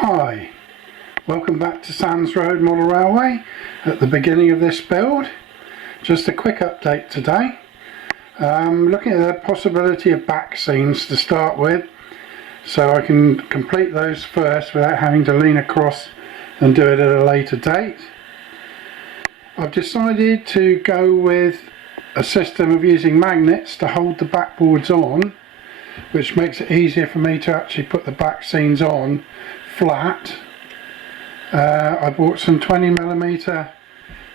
Hi, welcome back to Sands Road Model Railway at the beginning of this build. Just a quick update today. Looking at the possibility of back scenes to start with, so I can complete those first without having to lean across and do it at a later date. I've decided to go with a system of using magnets to hold the backboards on, which makes it easier for me to actually put the back scenes on flat. I bought some 20mm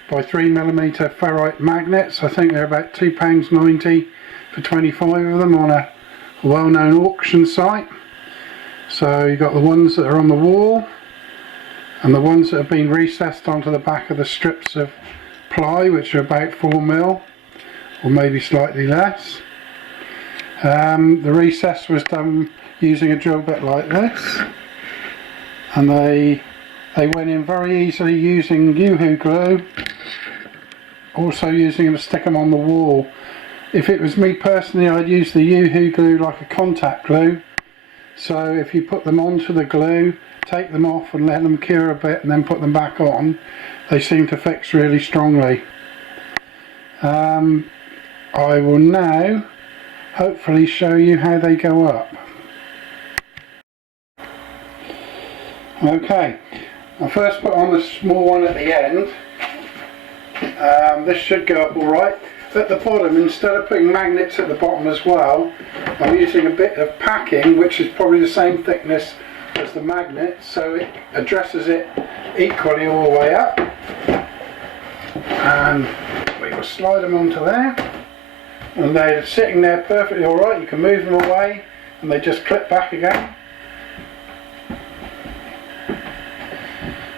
by 3mm ferrite magnets. I think they're about £2.90 for 25 of them on a well-known auction site. So you've got the ones that are on the wall and the ones that have been recessed onto the back of the strips of ply, which are about 4mm or maybe slightly less. The recess was done using a drill bit like this, and they went in very easily using Yoo-hoo glue, also using them to stick them on the wall. If it was me personally, I'd use the Yoo-hoo glue like a contact glue, so if you put them onto the glue, take them off and let them cure a bit and then put them back on, they seem to fix really strongly. I will now hopefully show you how they go up. Okay, I'll first put on the small one at the end. This should go up alright. At the bottom, instead of putting magnets at the bottom as well, I'm using a bit of packing, which is probably the same thickness as the magnet, so it addresses it equally all the way up. And we will slide them onto there, and they're sitting there perfectly alright. You can move them away and they just clip back again.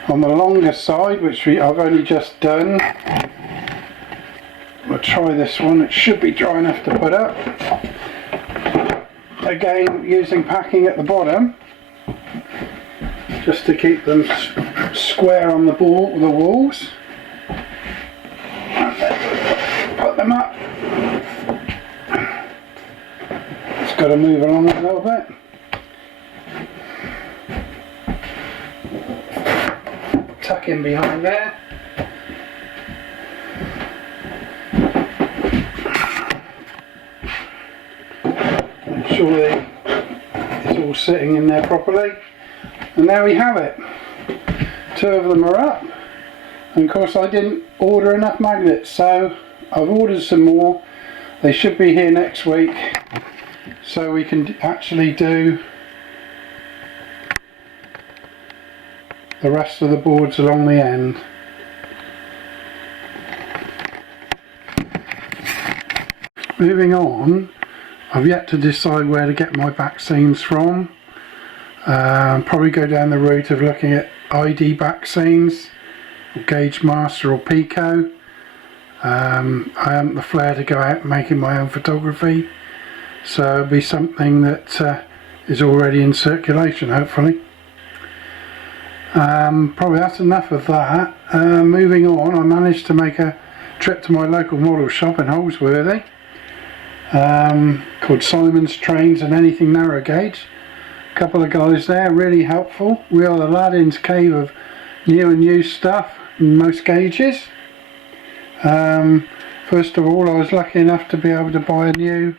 On the longer side, which I've only just done, we'll try this one. It should be dry enough to put up. Again, using packing at the bottom just to keep them square on the walls. And then put them up. Just got to move along a little bit. Tuck in behind there. Make sure it's all sitting in there properly. And there we have it. Two of them are up. And of course I didn't order enough magnets, so I've ordered some more. They should be here next week, so we can actually do the rest of the boards along the end. Moving on, I've yet to decide where to get my back seams from. Probably go down the route of looking at ID back seams, or Gauge Master or Pico. I haven't the flair to go out making my own photography, so it'll be something that is already in circulation, hopefully. Probably that's enough of that. Moving on, I managed to make a trip to my local model shop in Holsworthy, called Simon's Trains and Anything Narrow Gauge. A couple of guys there, really helpful. Real Aladdin's cave of new and used stuff in most gauges. First of all, I was lucky enough to be able to buy a new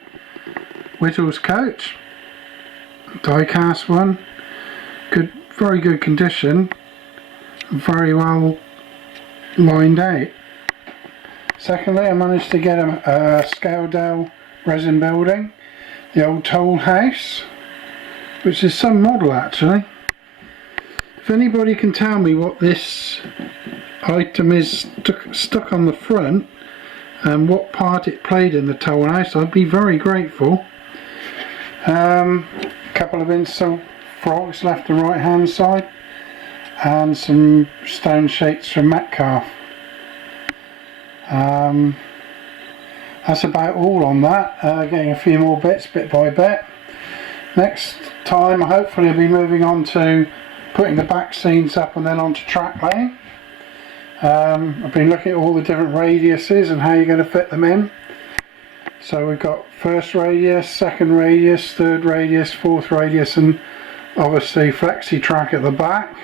Whittles coach, die cast one. Good. Very good condition, very well lined out. Secondly, I managed to get a Scaledale resin building, the old toll house, which is some model actually. If anybody can tell me what this item is stuck on the front and what part it played in the toll house, I'd be very grateful. Couple of insult frogs left and right hand side, and some stone shapes from Metcalfe. That's about all on that. Getting a few more bits bit by bit. Next time hopefully I'll be moving on to putting the back scenes up and then on to track laying. I've been looking at all the different radiuses and how you're going to fit them in. So we've got first radius, second radius, third radius, fourth radius and obviously flexi track at the back.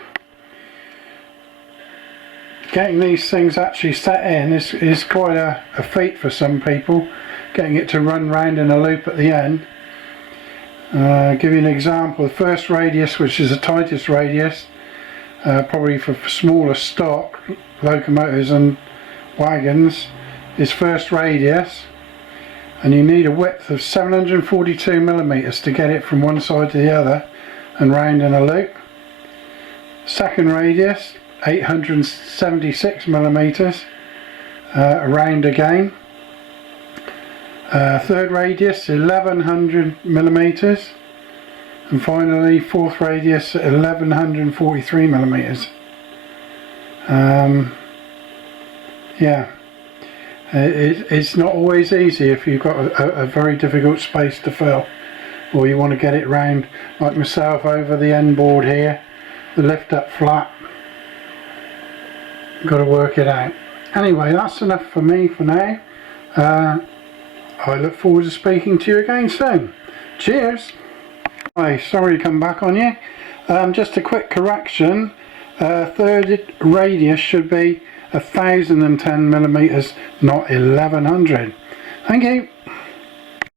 Getting these things actually set in is quite a feat for some people, getting it to run round in a loop at the end. Give you an example. The first radius, which is the tightest radius, probably for smaller stock locomotives and wagons, is first radius, and you need a width of 742 millimeters to get it from one side to the other and round in a loop. Second radius, 876 millimeters, around again. Third radius, 1100 millimeters, and finally fourth radius, 1143 millimeters. Yeah, it's not always easy if you've got a very difficult space to fill, or you want to get it round, like myself, over the end board here, the lift up flat. Got to work it out. Anyway, that's enough for me for now. I look forward to speaking to you again soon. Cheers. Hi, sorry to come back on you. Just a quick correction. Third radius should be 1010 millimeters, not 1100. Thank you.